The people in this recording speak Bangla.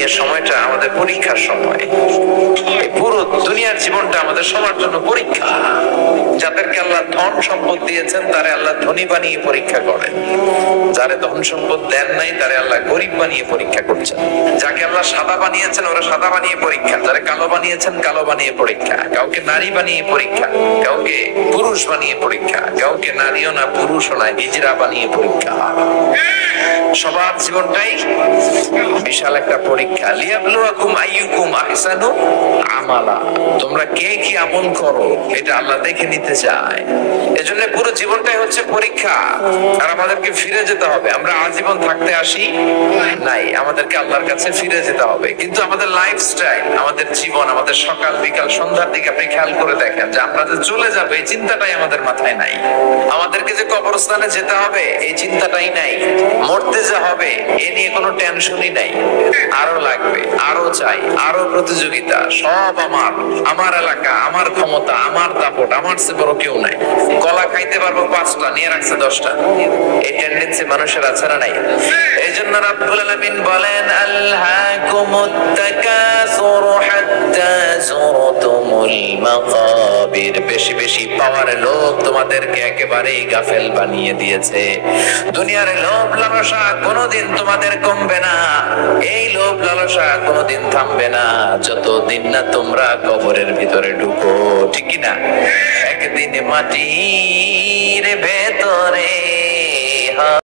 দুনিয়ার সময়টা আমাদের পরীক্ষার সময়। এই পুরো দুনিয়ার জীবনটা আমাদের সবার জন্য পরীক্ষা। যাদেরকে আল্লাহ ধন সম্পদ দিয়েছেন তারে আল্লাহ ধনী বানিয়ে পরীক্ষা করেন, যারে ধন সম্পদ দেন নাই তারে আল্লাহ গরিব বানিয়ে পরীক্ষা করছেন। যাকে আল্লাহ সাদা বানিয়েছেন ওরা সাদা বানিয়ে পরীক্ষা, যারা কালো বানিয়েছেন কালো বানিয়ে পরীক্ষা, কাউকে নারী বানিয়ে পরীক্ষা, কাউকে পুরুষ বানিয়ে পরীক্ষা, কাউকে নারীও না পুরুষও না হিজড়া বানিয়ে পরীক্ষা। সবার জীবনটাই বিশাল একটা পরীক্ষা। লিয়াবলুয়াকুম আইয়ুকুম আহসানু আমালা, তোমরা কে কি আমল করো এটা আল্লাহ দেখে নিতে চায়। এজন্য পুরো জীবনটাই হচ্ছে পরীক্ষা। আর আমাদেরকে ফিরে যেতে হবে। আমরা আজীবন থাকতে আসি নাই, আমাদেরকে আল্লাহর কাছে ফিরে যেতে হবে। কিন্তু আমাদের লাইফস্টাইল, আমাদের জীবন, আমাদের সকাল বিকাল সন্ধ্যার দিকে আপনি খেয়াল করে দেখেন যে আমরা যে চলে যাবো এই চিন্তাটাই আমাদের মাথায় নাই। আমাদেরকে যে কবরস্থানে যেতে হবে এই চিন্তাটাই নাই। মরতে যে হবে এ নিয়ে কোনো টেনশনই নাই। আরো লাগবে, আরো চাই, আরো প্রতিযোগিতা, সব আমার, আমার এলাকা, আমার ক্ষমতা, আমার দাপট, আমার চেয়ে বড় কেউ নাই। কলা খাইতে পারবো 5টা, নিয়ে রাখছে 10টা। এই টেন্ডেন্সি মানুষের আছে না নাই? এই জন্য রাব্বুল আলামিন বলেন আলহাকুমুত তাকাসুর হাত্তা যুরতুমুল মাকাবির, বেশি বেশি পাওয়ার লোভ তোমাদেরকে একেবারেই গাফেল বানিয়ে দিয়েছে। দুনিয়ার লোভ লালসা কোনোদিন তোমাদের কমবে না, এই লোভ লালসা কোনোদিন থামবে না যতদিন না তোমরা কবরের ভিতরে ঢুকো, ঠিক কি না? একদিন মাটির ভেতরে